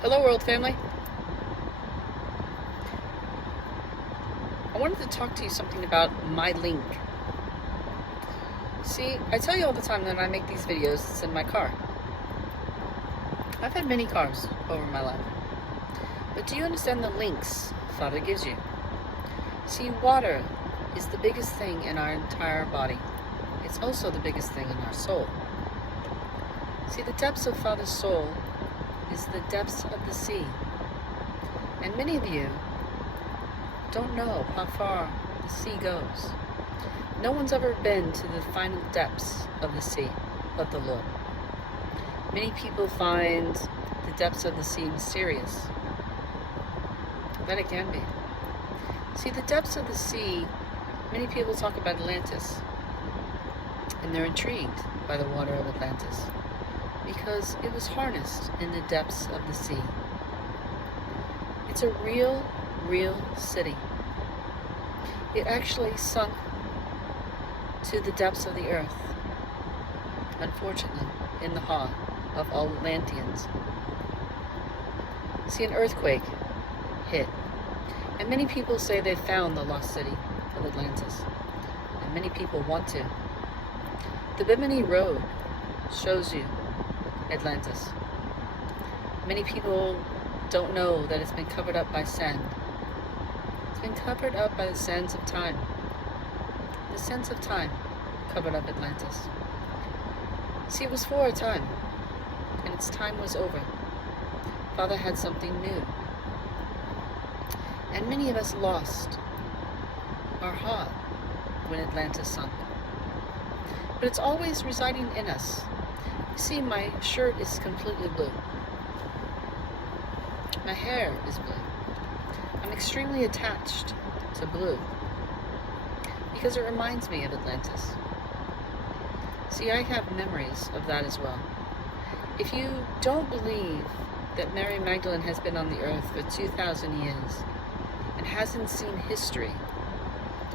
Hello, world family. I wanted to talk to you something about my link. See, I tell you all the time that I make these videos, it's in my car. I've had many cars over my life. But do you understand the links Father gives you? See, water is the biggest thing in our entire body. It's also the biggest thing in our soul. See, the depths of Father's soul is the depths of the sea. And many of you don't know how far the sea goes. No one's ever been to the final depths of the sea but the Lord. Many people find the depths of the sea mysterious. That it can be. See, the depths of the sea, many people talk about Atlantis, and they're intrigued by the water of Atlantis because it was harnessed in the depths of the sea. It's a real city. It actually sunk to the depths of the earth, unfortunately, in the heart of all Atlanteans. See, an earthquake hit, and many people say they found the lost city of Atlantis, and many people want to. The Bimini Road shows you Atlantis. Many people don't know that it's been covered up by sand. It's been covered up by the sands of time. The sands of time covered up Atlantis. See, it was for a time, and its time was over. Father had something new. And many of us lost our heart when Atlantis sunk. But it's always residing in us. You see, my shirt is completely blue. My hair is blue. I'm extremely attached to blue because it reminds me of Atlantis. See, I have memories of that as well. If you don't believe that Mary Magdalene has been on the earth for 2,000 years and hasn't seen history,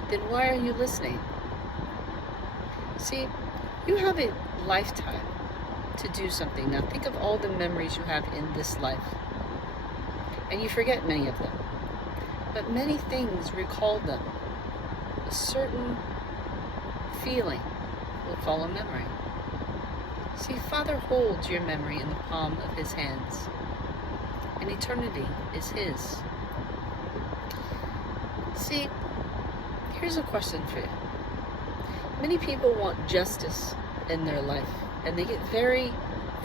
then why are you listening? See, you have a lifetime to do something. Now think of all the memories you have in this life. And you forget many of them. But many things recall them. A certain feeling we'll call a memory. See, Father holds your memory in the palm of his hands. And eternity is his. See, here's a question for you. Many people want justice in their life, and they get very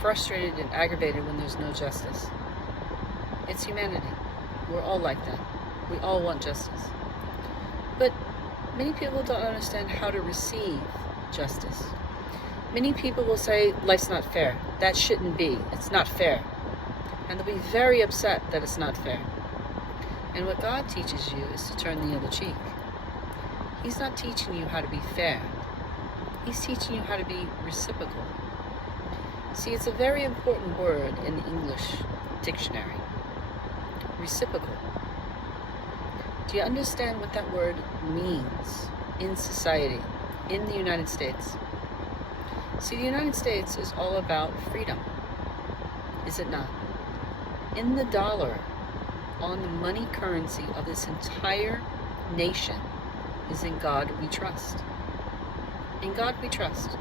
frustrated and aggravated when there's no justice. It's humanity. We're all like that. We all want justice. But many people don't understand how to receive justice. Many people will say, life's not fair. That shouldn't be. It's not fair. And they'll be very upset that it's not fair. And what God teaches you is to turn the other cheek. He's not teaching you how to be fair. He's teaching you how to be reciprocal. See, it's a very important word in the English dictionary. Reciprocal. Do you understand what that word means in society, in the United States? See, the United States is all about freedom, is it not? In the dollar, on the money currency of this entire nation, is in God we trust. In God we trust.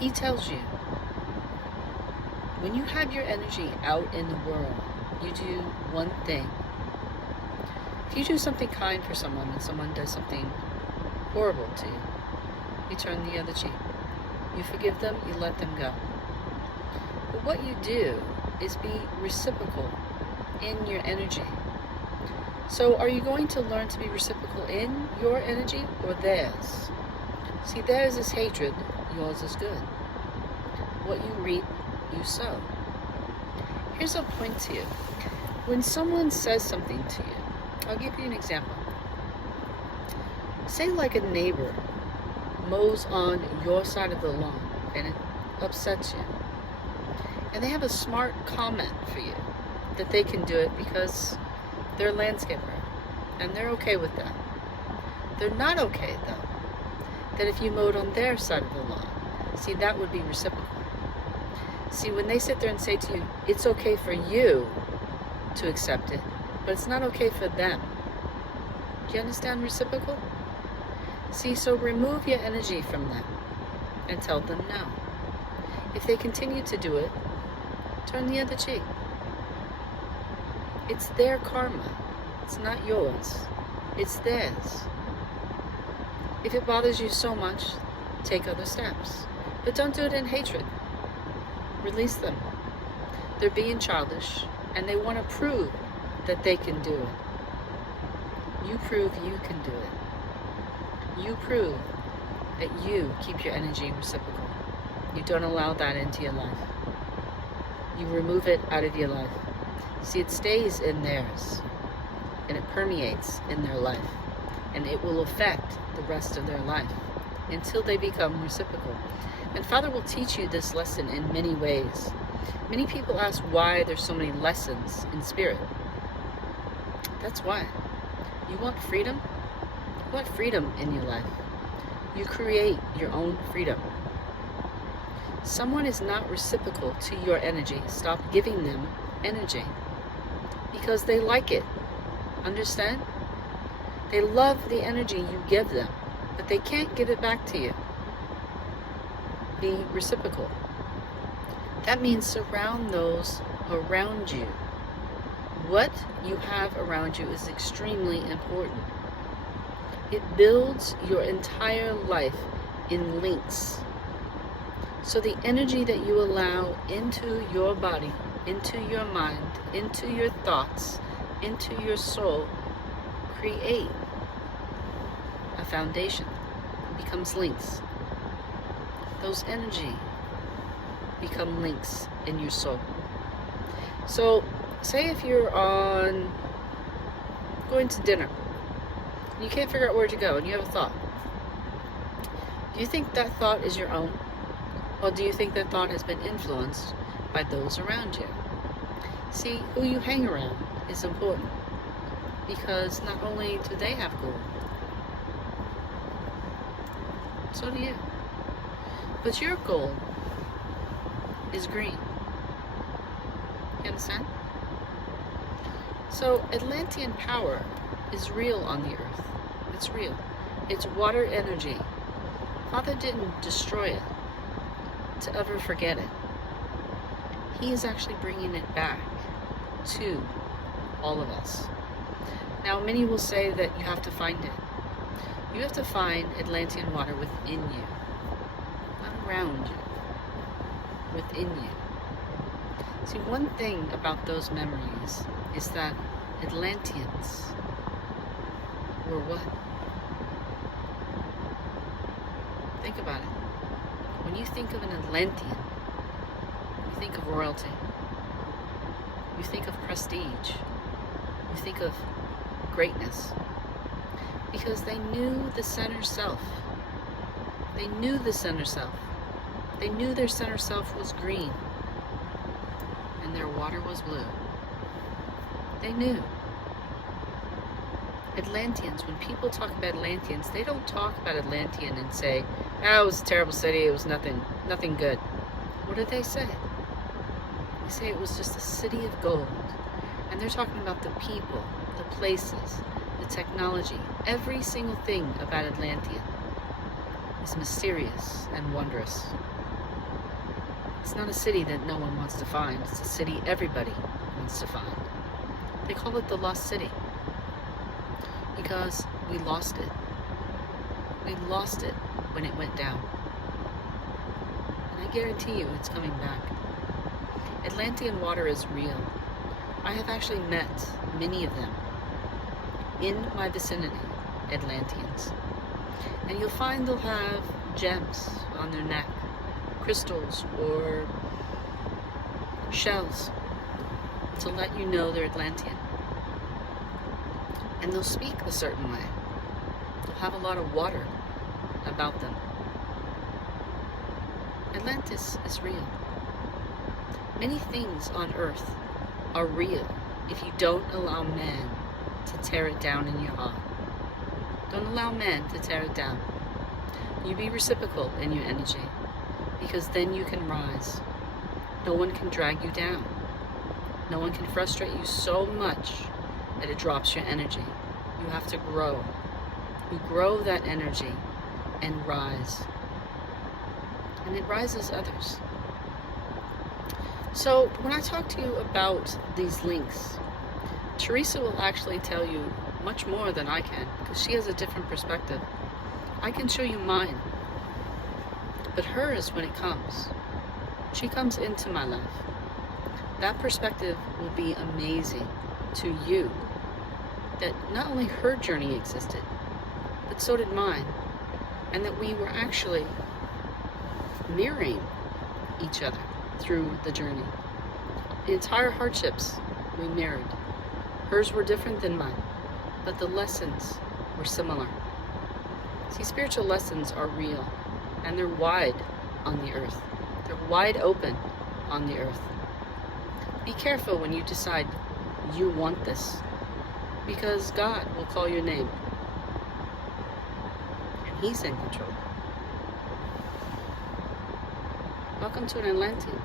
He tells you, when you have your energy out in the world, you do one thing. If you do something kind for someone and someone does something horrible to you, you turn the other cheek. You forgive them, you let them go. But what you do is be reciprocal in your energy. So are you going to learn to be reciprocal in your energy or theirs? See, theirs is hatred, yours is good. What you reap, you sow. Here's a point to you. When someone says something to you, I'll give you an example. Say like a neighbor mows on your side of the lawn and it upsets you. And they have a smart comment for you that they can do it because they're a landscaper and they're okay with that. They're not okay though that if you mowed on their side of the lawn. See, that would be reciprocal. See, when they sit there and say to you, it's okay for you to accept it, but it's not okay for them. Do you understand reciprocal? See, so remove your energy from them and tell them no. If they continue to do it, turn the other cheek. It's their karma. It's not yours. It's theirs. If it bothers you so much, take other steps. But don't do it in hatred. Release them. They're being childish, and they want to prove that they can do it. You prove you can do it. You prove that you keep your energy reciprocal. You don't allow that into your life. You remove it out of your life. See, it stays in theirs, and it permeates in their life, and it will affect the rest of their life until they become reciprocal. And Father will teach you this lesson in many ways. Many people ask why there's so many lessons in spirit. That's why. You want freedom? You want freedom in your life. You create your own freedom. Someone is not reciprocal to your energy. Stop giving them energy because they like it. Understand? They love the energy you give them, but they can't give it back to you. Be reciprocal. That means surround those around you. What you have around you is extremely important. It builds your entire life in links. So the energy that you allow into your body, into your mind, into your thoughts, into your soul, create a foundation. It becomes links. Those energy become links in your soul. So say if you're going to dinner, and you can't figure out where to go, and you have a thought. Do you think that thought is your own? Or do you think that thought has been influenced by those around you? See, who you hang around is important, because not only do they have gold, so do you. But your gold is green. You understand? So Atlantian power is real on the earth. It's real. It's water energy. Father didn't destroy it to ever forget it. He is actually bringing it back to all of us. Now, many will say that you have to find it. You have to find Atlantean water within you, not around you, within you. See, one thing about those memories is that Atlanteans were what? Think about it. When you think of an Atlantean, you think of royalty. You think of prestige. You think of greatness. Because they knew the center self. They knew the center self. They knew their center self was green and their water was blue. They knew. Atlanteans, when people talk about Atlanteans, they don't talk about Atlantean and say, oh, it was a terrible city, it was nothing good. What do they say? They say it was just a city of gold. And they're talking about the people, the places, the technology. Every single thing about Atlantean is mysterious and wondrous. It's not a city that no one wants to find. It's a city everybody wants to find. They call it the lost city because we lost it. We lost it when it went down. And I guarantee you it's coming back. Atlantean water is real. I have actually met many of them in my vicinity, Atlanteans. And you'll find they'll have gems on their neck, crystals or shells to let you know they're Atlantean. And they'll speak a certain way. They'll have a lot of water about them. Atlantis is real. Many things on earth are real if you don't allow man to tear it down in your heart. Don't allow man to tear it down. You be reciprocal in your energy, because then you can rise. No one can drag you down. No one can frustrate you so much that it drops your energy. You have to grow. You grow that energy and rise. And it rises others. So when I talk to you about these links, Teresa will actually tell you much more than I can, because she has a different perspective. I can show you mine, but hers, when it comes, she comes into my life. That perspective will be amazing to you, that not only her journey existed, but so did mine, and that we were actually mirroring each other through the journey. The entire hardships we mirrored. Hers were different than mine, but the lessons were similar. See, spiritual lessons are real, and they're wide on the earth. They're wide open on the earth. Be careful when you decide you want this, because God will call your name, and He's in control. Welcome to an Atlantean.